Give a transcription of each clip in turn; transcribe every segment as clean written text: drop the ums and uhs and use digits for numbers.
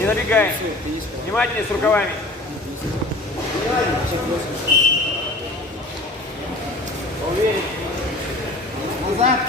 Не набегаем. Внимательнее с рукавами. Уверен. Назад.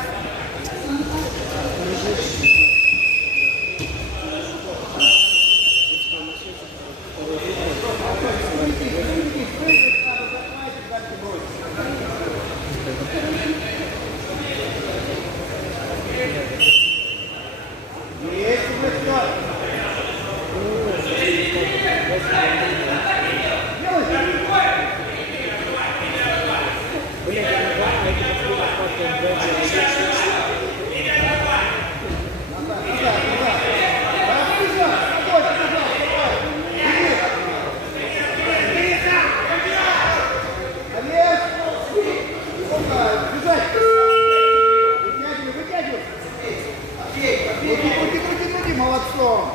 Молодцом!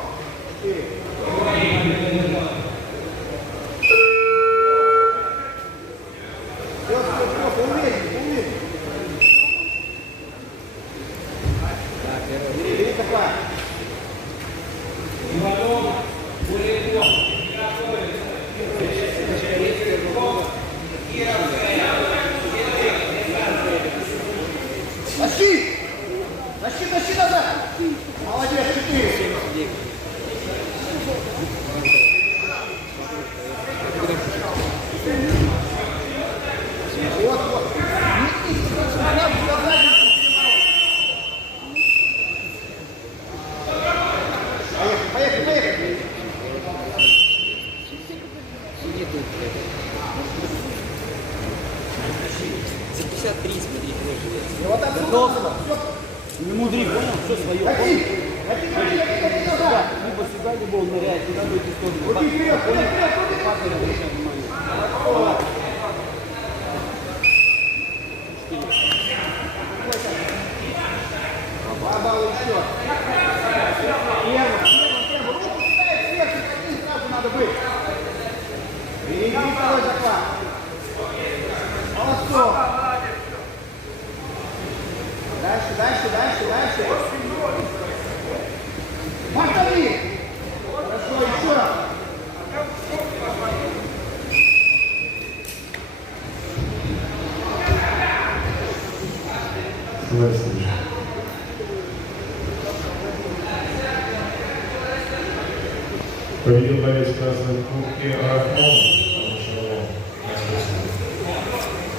Тащи! Тащи назад! Молодец, 4! Вот. Поехали. За 53, смотри, тоже. Вот так должно. Не мудри, понял? Все свое. Либо сюда, либо он ныряет, туда будет в сторону. Руки вперед, Бабал еще. Первым. Руку кидает сверху, сразу надо быть. Впереди второй захват. Молодцом. Дальше. Махали. Хорошо, еще раз. Победил боец красной куртки Рахмон.